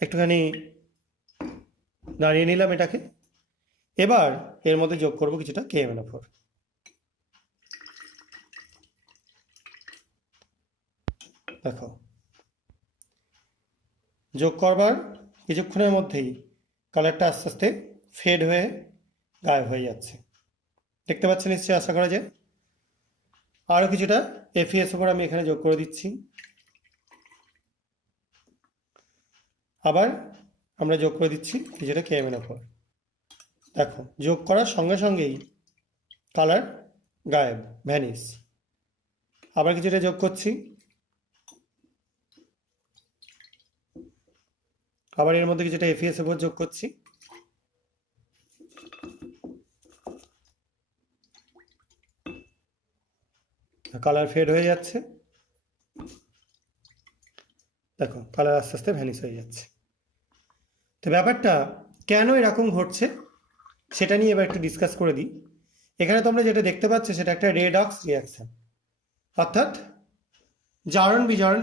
একটুখানি নাড়িয়ে নিলাম এটাকে। এবার এর মধ্যে যোগ করব কিছুটা KMnO4। দেখো, যোগ করবার কিছুক্ষণের মধ্যেই কালারটা আস্তে আস্তে ফেড হয়ে গায়েব হয়ে যাচ্ছে, দেখতে পাচ্ছেন নিশ্চয়ই, আশা করা যায়। আরও কিছুটা FeSO4 আমি এখানে যোগ করে দিচ্ছি। আবার আমরা যোগ করে দিচ্ছি কিছুটা KMnO4। দেখো, যোগ করার সঙ্গে সঙ্গেই কালার গায়েব, ভ্যানিশ। আবার কিছুটা যোগ করছি। আবার এর মধ্যে কিছুটা FeSO4 যোগ করছি। কালার ফেড হয়ে যাচ্ছে। দেখো, কালার আস্তে আস্তে ভ্যানিশ হয়ে যাচ্ছে। তো ব্যাপারটা কেন এরকম ঘটছে সেটা নিয়ে এবার একটু ডিসকাস করে দিই। এখানে তোমরা যেটা দেখতে পাচ্ছ সেটা একটা রেডক্স রিয়াকশন, অর্থাৎ জারণ বিজারণ